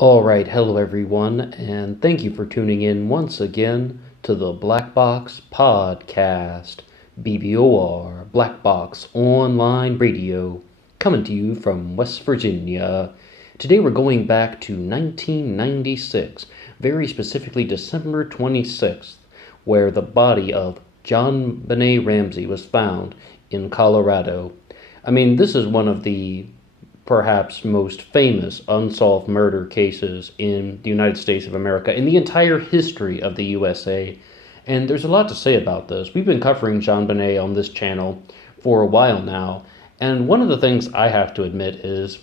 Alright, hello everyone, and thank you for tuning in once again to the Black Box Podcast, BBOR, Black Box Online Radio, coming to you from West Virginia. Today we're going back to 1996, very specifically December 26th, where the body of Jonbenet Ramsey was found in Colorado. I mean, this is one of the perhaps most famous unsolved murder cases in the United States of America, in the entire history of the USA. And there's a lot to say about this. We've been covering Jonbenet on this channel for a while now, and one of the things I have to admit is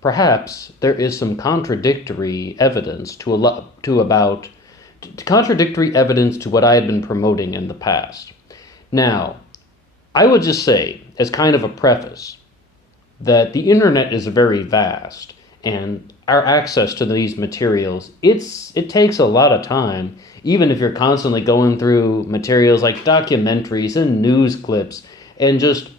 perhaps there is some contradictory evidence contradictory evidence to what I had been promoting in the past. Now, I would just say, as kind of a preface, that the internet is very vast, and our access to these materials, it takes a lot of time, even if you're constantly going through materials like documentaries and news clips and just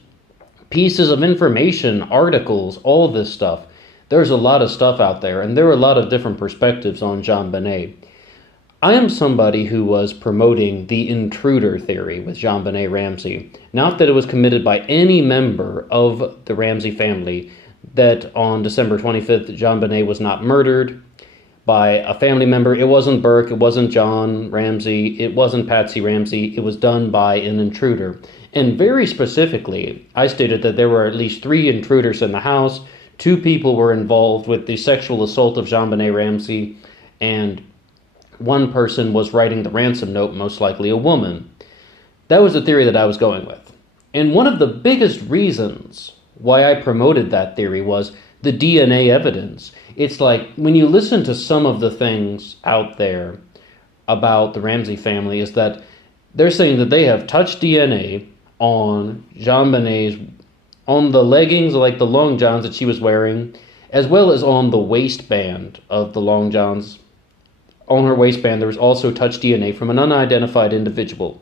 pieces of information, articles, all this stuff. There's a lot of stuff out there, and there are a lot of different perspectives on Jonbenet. I am somebody who was promoting the intruder theory with Jonbenet Ramsey. Not that it was committed by any member of the Ramsey family, that on December 25th, Jonbenet was not murdered by a family member. It wasn't Burke, it wasn't John Ramsey, it wasn't Patsy Ramsey, it was done by an intruder. And very specifically, I stated that there were at least 3 intruders in the house, 2 people were involved with the sexual assault of Jonbenet Ramsey, and 1 person was writing the ransom note, most likely a woman. That was the theory that I was going with. And one of the biggest reasons why I promoted that theory was the DNA evidence. It's like when you listen to some of the things out there about the Ramsey family, is that they're saying that they have touched DNA on on the leggings, like the long johns that she was wearing, as well as on the waistband of the long johns. On her waistband, there was also touch DNA from an unidentified individual.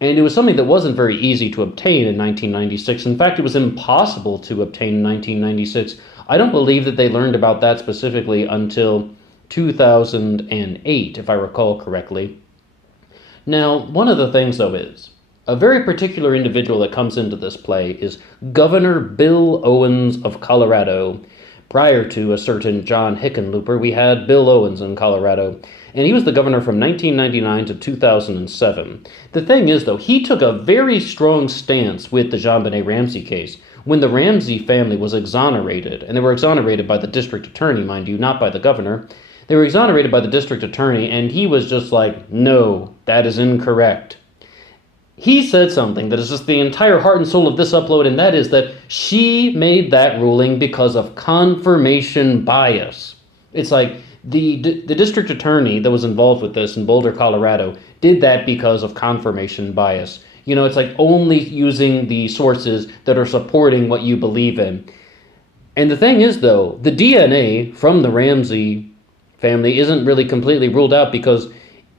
And it was something that wasn't very easy to obtain in 1996. In fact, it was impossible to obtain in 1996. I don't believe that they learned about that specifically until 2008, if I recall correctly. Now, one of the things, though, is a very particular individual that comes into this play is Governor Bill Owens of Colorado. Prior to a certain John Hickenlooper, we had Bill Owens in Colorado, and he was the governor from 1999 to 2007. The thing is, though, he took a very strong stance with the Jonbenet Ramsey case when the Ramsey family was exonerated, and they were exonerated by the district attorney, mind you, not by the governor. They were exonerated by the district attorney, and he was just like, no, that is incorrect. He said something that is just the entire heart and soul of this upload, and that is that she made that ruling because of confirmation bias. It's like the district attorney that was involved with this in Boulder, Colorado, did that because of confirmation bias. You know, it's like only using the sources that are supporting what you believe in. And the thing is, though, the DNA from the Ramsey family isn't really completely ruled out, because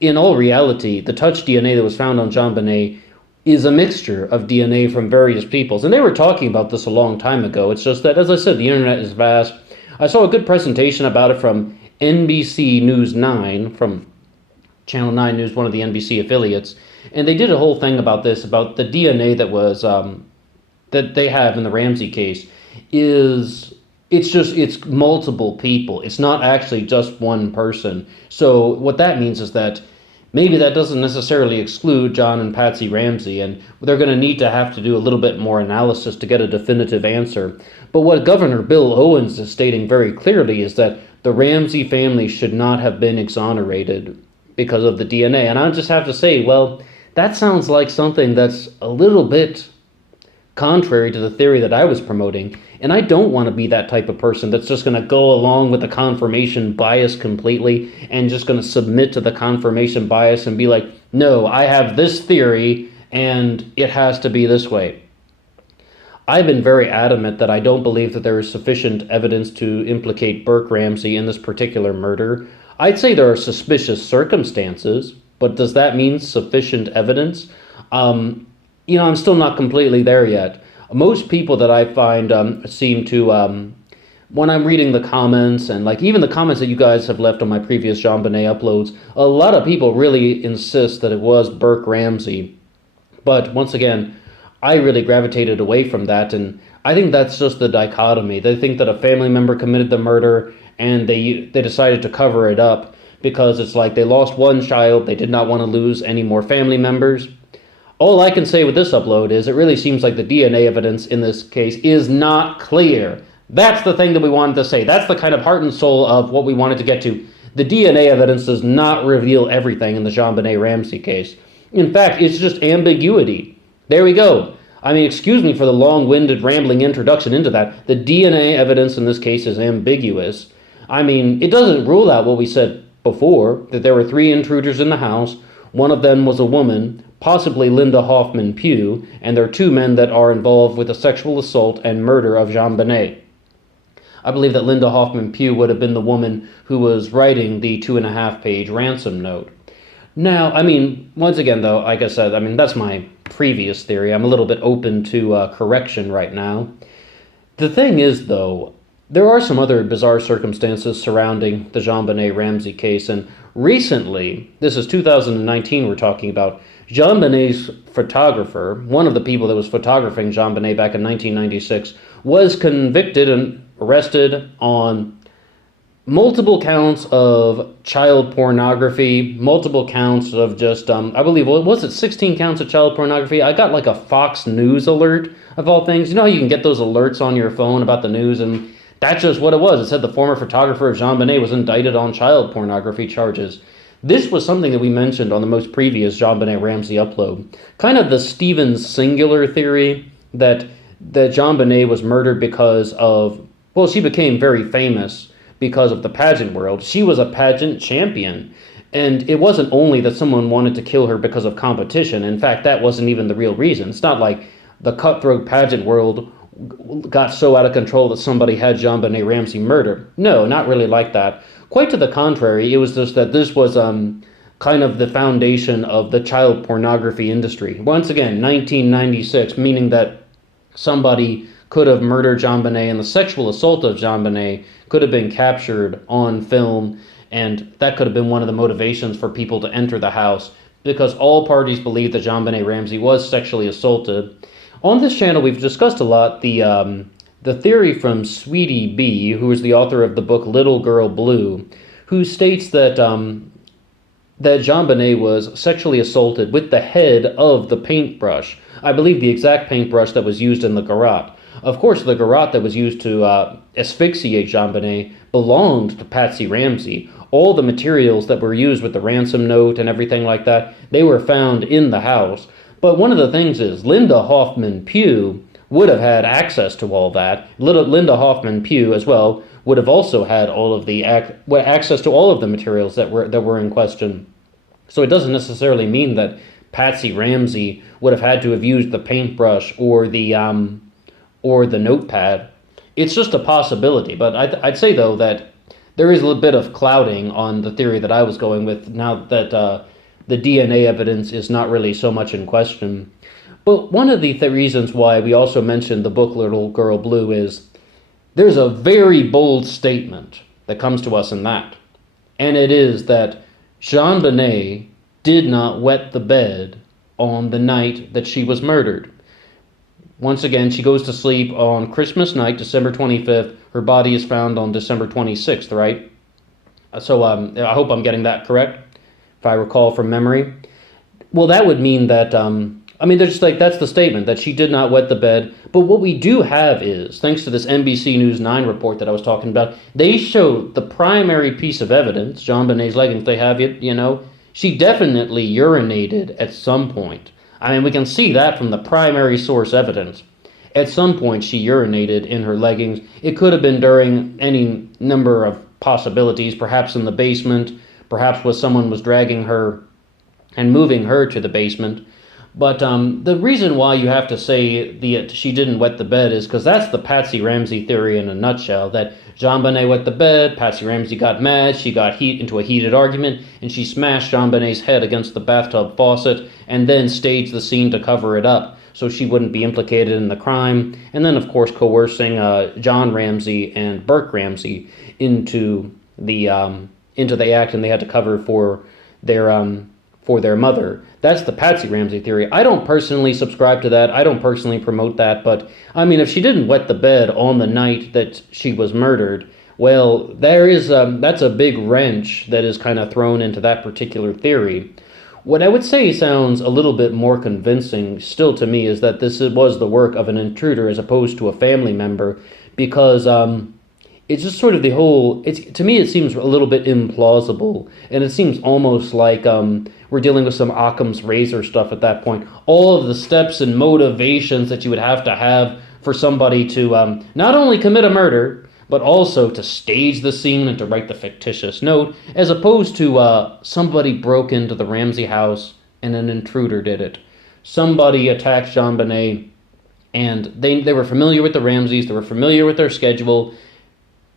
in all reality, the touch DNA that was found on Jonbenet is a mixture of DNA from various peoples. And they were talking about this a long time ago. It's just that, as I said, the internet is vast. I saw a good presentation about it from NBC News 9, from Channel 9 News, one of the NBC affiliates. And they did a whole thing about this, about the DNA that was, that they have in the Ramsey case it's multiple people. It's not actually just one person. So what that means is that maybe that doesn't necessarily exclude John and Patsy Ramsey, and they're going to have to do a little bit more analysis to get a definitive answer. But what Governor Bill Owens is stating very clearly is that the Ramsey family should not have been exonerated because of the DNA. And I just have to say, well, that sounds like something that's a little bit contrary to the theory that I was promoting. And I don't want to be that type of person that's just going to go along with the confirmation bias completely and just going to submit to the confirmation bias and be like, no, I have this theory and it has to be this way. I've been very adamant that I don't believe that there is sufficient evidence to implicate Burke Ramsey in this particular murder. I'd say there are suspicious circumstances, but does that mean sufficient evidence? I'm still not completely there yet. Most people that I find seem to when I'm reading the comments and like even the comments that you guys have left on my previous Jonbenet uploads, a lot of people really insist that it was Burke Ramsey. But once again, I really gravitated away from that, and I think that's just the dichotomy. They think that a family member committed the murder, and they decided to cover it up because it's like they lost one child, they did not want to lose any more family members. All I can say with this upload is it really seems like the DNA evidence in this case is not clear. That's the thing that we wanted to say. That's the kind of heart and soul of what we wanted to get to. The DNA evidence does not reveal everything in the Jonbenet Ramsey case. In fact, it's just ambiguity. There we go. I mean, excuse me for the long-winded, rambling introduction into that. The DNA evidence in this case is ambiguous. I mean, it doesn't rule out what we said before, that there were 3 intruders in the house. One of them was a woman, possibly Linda Hoffman Pugh, and there are 2 men that are involved with the sexual assault and murder of Jonbenet. I believe that Linda Hoffman Pugh would have been the woman who was writing the 2.5-page ransom note. Now, I mean, once again, though, like I said, I mean, that's my previous theory. I'm a little bit open to correction right now. The thing is, though, there are some other bizarre circumstances surrounding the Jonbenet Ramsey case, and recently, this is 2019 we're talking about, Jonbenet's photographer, one of the people that was photographing Jonbenet back in 1996, was convicted and arrested on multiple counts of child pornography, multiple counts of just, I believe, was it 16 counts of child pornography? I got like a Fox News alert of all things. You know how you can get those alerts on your phone about the news, and that's just what it was. It said the former photographer of Jonbenet was indicted on child pornography charges. This was something that we mentioned on the most previous Jonbenet Ramsey upload. Kind of the Stevens singular theory that Jonbenet was murdered because of, well, she became very famous because of the pageant world. She was a pageant champion. And it wasn't only that someone wanted to kill her because of competition. In fact, that wasn't even the real reason. It's not like the cutthroat pageant world got so out of control that somebody had Jonbenet Ramsey murdered. No, not really like that. Quite to the contrary, it was just that this was kind of the foundation of the child pornography industry. Once again, 1996, meaning that somebody could have murdered Jonbenet, and the sexual assault of Jonbenet could have been captured on film, and that could have been one of the motivations for people to enter the house, because all parties believed that Jonbenet Ramsey was sexually assaulted. On this channel, we've discussed a lot the theory from Sweetie B, who is the author of the book Little Girl Blue, who states that that Jonbenet was sexually assaulted with the head of the paintbrush. I believe the exact paintbrush that was used in the garrote. Of course, the garrote that was used to asphyxiate Jonbenet belonged to Patsy Ramsey. All the materials that were used with the ransom note and everything like that, they were found in the house. But one of the things is, Linda Hoffman Pugh would have had access to all that. Linda Hoffman Pugh, as well, would have also had all of the access to all of the materials that were in question. So it doesn't necessarily mean that Patsy Ramsey would have had to have used the paintbrush or the notepad. It's just a possibility. But I'd say, though, that there is a little bit of clouding on the theory that I was going with now that the DNA evidence is not really so much in question. But one of the reasons why we also mentioned the book Little Girl Blue is there's a very bold statement that comes to us in that. And it is that Jonbenet did not wet the bed on the night that she was murdered. Once again, she goes to sleep on Christmas night, December 25th. Her body is found on December 26th, right? So I hope I'm getting that correct, if I recall from memory. Well, that would mean that, there's that's the statement, that she did not wet the bed. But what we do have is, thanks to this NBC News 9 report that I was talking about, they show the primary piece of evidence, Jonbenet's leggings, they have it, she definitely urinated at some point. We can see that from the primary source evidence. At some point, she urinated in her leggings. It could have been during any number of possibilities, perhaps in the basement, perhaps someone was dragging her and moving her to the basement. But the reason why you have to say she didn't wet the bed is because that's the Patsy Ramsey theory in a nutshell, that Jonbenet wet the bed, Patsy Ramsey got mad, she got into a heated argument, and she smashed Jonbenet's head against the bathtub faucet and then staged the scene to cover it up. so she wouldn't be implicated in the crime. And then, of course, coercing John Ramsey and Burke Ramsey into the act, and they had to cover for their mother. That's the Patsy Ramsey theory. I don't personally subscribe to that. I don't personally promote that. But I mean, if she didn't wet the bed on the night that she was murdered, well, that's a big wrench that is kind of thrown into that particular theory. What I would say sounds a little bit more convincing still to me is that this was the work of an intruder as opposed to a family member, because it's just sort of to me it seems a little bit implausible, and it seems almost like we're dealing with some Occam's razor stuff at that point. All of the steps and motivations that you would have to have for somebody to not only commit a murder, but also to stage the scene and to write the fictitious note, as opposed to somebody broke into the Ramsey house and an intruder did it. Somebody attacked Jonbenet, and they were familiar with the Ramseys, they were familiar with their schedule.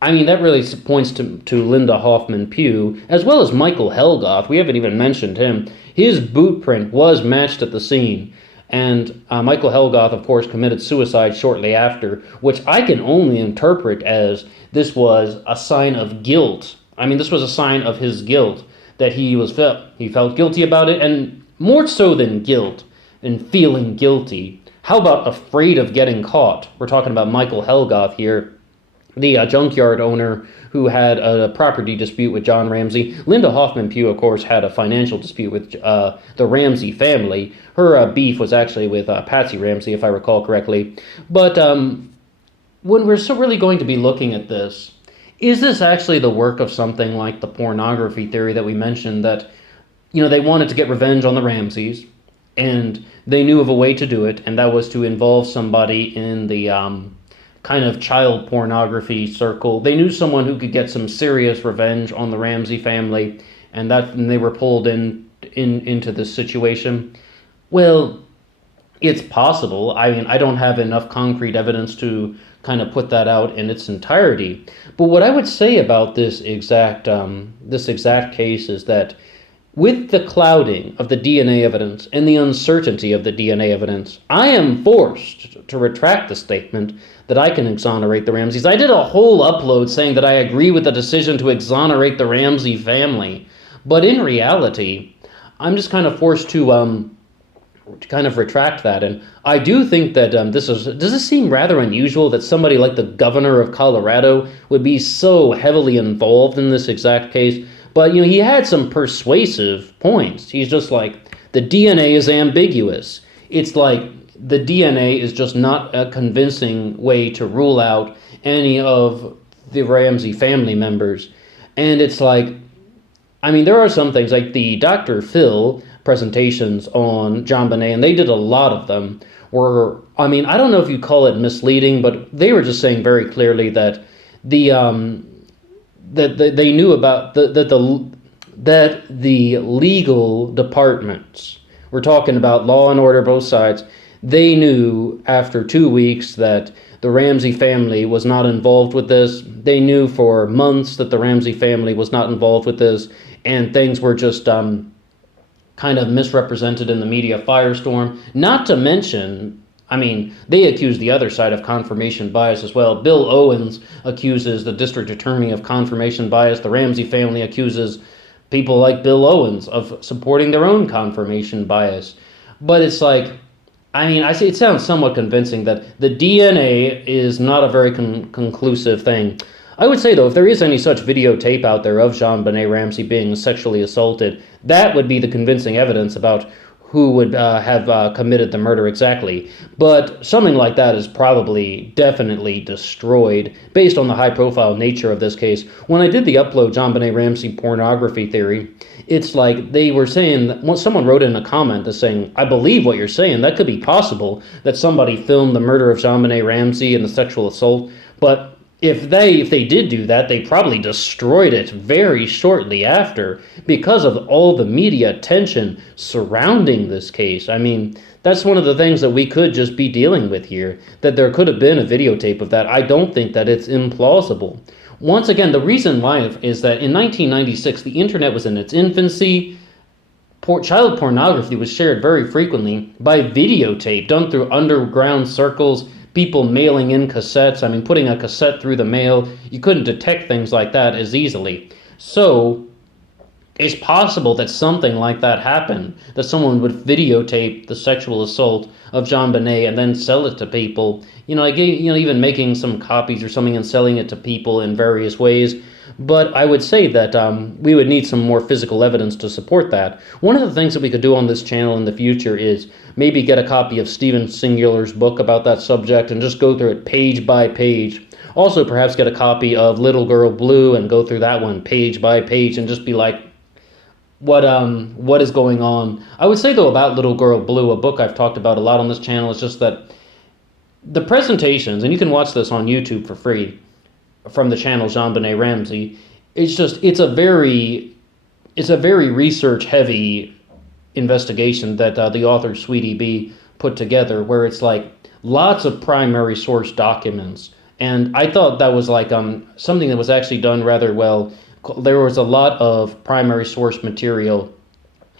I mean, that really points to Linda Hoffman Pugh, as well as Michael Helgoth. We haven't even mentioned him. His boot print was matched at the scene. And Michael Helgoth, of course, committed suicide shortly after, which I can only interpret as this was a sign of guilt. I mean, this was a sign of his guilt, that he felt guilty about it, and more so than guilt and feeling guilty. How about afraid of getting caught? We're talking about Michael Helgoth here, the junkyard owner who had a property dispute with John Ramsey. Linda Hoffman Pugh, of course, had a financial dispute with the Ramsey family. Her beef was actually with Patsy Ramsey, if I recall correctly. But when we're so really going to be looking at this, is this actually the work of something like the pornography theory that we mentioned, that, you know, they wanted to get revenge on the Ramseys, and they knew of a way to do it, and that was to involve somebody in the kind of child pornography circle. They knew someone who could get some serious revenge on the Ramsey family, and they were pulled into this situation. Well, it's possible. I mean, I don't have enough concrete evidence to kind of put that out in its entirety. But what I would say about this exact case is that with the clouding of the DNA evidence and the uncertainty of the DNA evidence, I am forced to retract the statement that I can exonerate the Ramseys. I did a whole upload saying that I agree with the decision to exonerate the Ramsey family, but in reality, I'm just kind of forced to kind of retract that. And I do think that does this seem rather unusual that somebody like the governor of Colorado would be so heavily involved in this exact case? But, you know, he had some persuasive points. He's just like, the DNA is ambiguous. It's like the DNA is just not a convincing way to rule out any of the Ramsey family members. And it's like, I mean, there are some things like the Dr. Phil presentations on Jonbenet, and they did a lot of them, were, I mean, I don't know if you call it misleading, but they were just saying very clearly that they knew about that the legal departments, we're talking about law and order, both sides, they knew after 2 weeks that the Ramsey family was not involved with this. They knew for months that the Ramsey family was not involved with this, and things were just kind of misrepresented in the media firestorm. Not to mention, I mean, they accuse the other side of confirmation bias as well. Bill Owens accuses the district attorney of confirmation bias. The Ramsey family accuses people like Bill Owens of supporting their own confirmation bias. But it's like, I mean, I say it sounds somewhat convincing that the DNA is not a very conclusive thing. I would say, though, if there is any such videotape out there of Jonbenet Ramsey being sexually assaulted, that would be the convincing evidence about who would have committed the murder exactly. But something like that is probably definitely destroyed based on the high-profile nature of this case. When I did the upload Jonbenet Ramsey pornography theory, it's like they were saying, someone wrote in a comment that's saying, I believe what you're saying. That could be possible, that somebody filmed the murder of Jonbenet Ramsey and the sexual assault. But if they did do that, they probably destroyed it very shortly after because of all the media attention surrounding this case. I mean, that's one of the things that we could just be dealing with here, that there could have been a videotape of that. I don't think that it's implausible. Once again, the reason why is that in 1996, the internet was in its infancy. child pornography was shared very frequently by videotape, done through underground circles, people mailing in cassettes. I mean, putting a cassette through the mail, you couldn't detect things like that as easily. So it's possible that something like that happened, that someone would videotape the sexual assault of Jonbenet and then sell it to people, like, even making some copies or something and selling it to people in various ways. But I would say that we would need some more physical evidence to support that. One of the things that we could do on this channel in the future is maybe get a copy of Stephen Singular's book about that subject and just go through it page by page. Also, perhaps get a copy of Little Girl Blue and go through that one page by page and just be like, what is going on? I would say, though, about Little Girl Blue, a book I've talked about a lot on this channel, is just that the presentations, and you can watch this on YouTube for free from the channel Jonbenet Ramsey, it's a very research heavy investigation that the author Sweetie B put together, where it's like lots of primary source documents. And I thought that was like something that was actually done rather well. There was a lot of primary source material,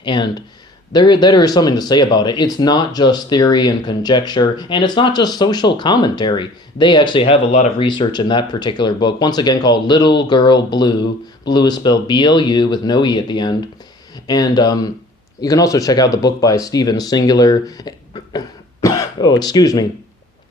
and there is something to say about it. It's not just theory and conjecture, and it's not just social commentary. They actually have a lot of research in that particular book, once again called Little Girl Blue. Blue is spelled B-L-U with no E at the end. And you can also check out the book by Stephen Singular. Oh, excuse me.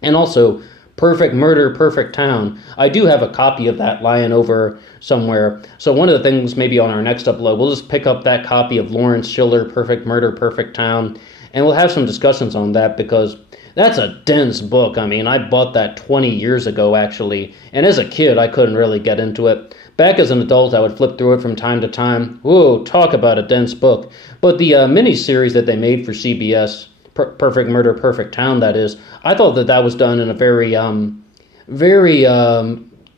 And also Perfect Murder, Perfect Town. I do have a copy of that lying over somewhere. So one of the things maybe on our next upload, we'll just pick up that copy of Lawrence Schiller, Perfect Murder, Perfect Town, and we'll have some discussions on that, because that's a dense book. I mean, I bought that 20 years ago, actually, and as a kid, I couldn't really get into it. Back as an adult, I would flip through it from time to time. Whoa, talk about a dense book. But the mini-series that they made for CBS, Perfect Murder, Perfect Town, that is, I thought that was done in a very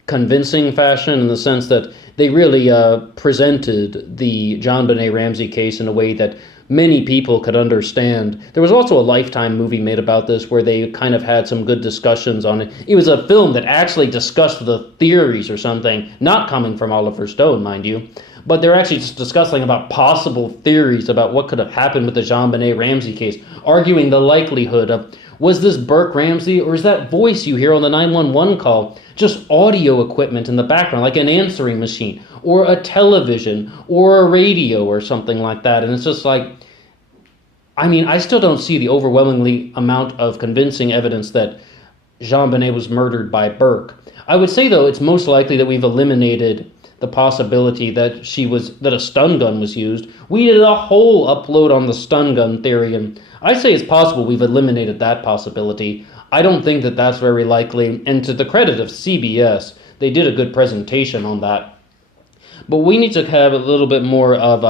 convincing fashion, in the sense that they really presented the Jonbenet Ramsey case in a way that many people could understand. There was also a Lifetime movie made about this where they kind of had some good discussions on it. It was a film that actually discussed the theories or something, not coming from Oliver Stone, mind you, but they're actually just discussing about possible theories about what could have happened with the Jonbenet Ramsey case, arguing the likelihood of, was this Burke Ramsey, or is that voice you hear on the 911 call just audio equipment in the background, like an answering machine, or a television, or a radio, or something like that? And it's just like, I mean, I still don't see the overwhelmingly amount of convincing evidence that Jonbenet was murdered by Burke. I would say, though, it's most likely that we've eliminated the possibility that a stun gun was used. We did a whole upload on the stun gun theory, and I say it's possible we've eliminated that possibility. I don't think that that's very likely, and to the credit of CBS, they did a good presentation on that. But we need to have a little bit more of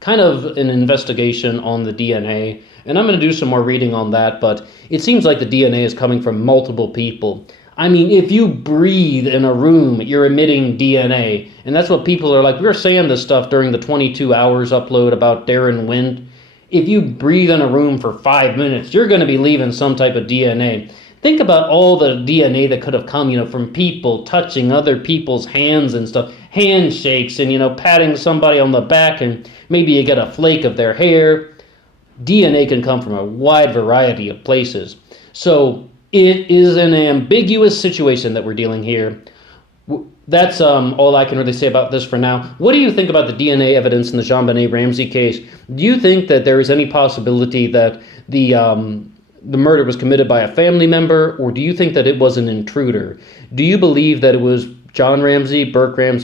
kind of an investigation on the DNA, and I'm going to do some more reading on that, but it seems like the DNA is coming from multiple people. I mean, if you breathe in a room, you're emitting DNA, and that's what people are like. We were saying this stuff during the 22 hours upload about Darren Wind. If you breathe in a room for 5 minutes, you're going to be leaving some type of DNA. Think about all the DNA that could have come, from people touching other people's hands and stuff, handshakes and, patting somebody on the back, and maybe you get a flake of their hair. DNA can come from a wide variety of places. So it is an ambiguous situation that we're dealing here. That's all I can really say about this for now. What do you think about the DNA evidence in the Jonbenet Ramsey case? Do you think that there is any possibility that the murder was committed by a family member, or do you think that it was an intruder? Do you believe that it was John Ramsey, Burke Ramsey,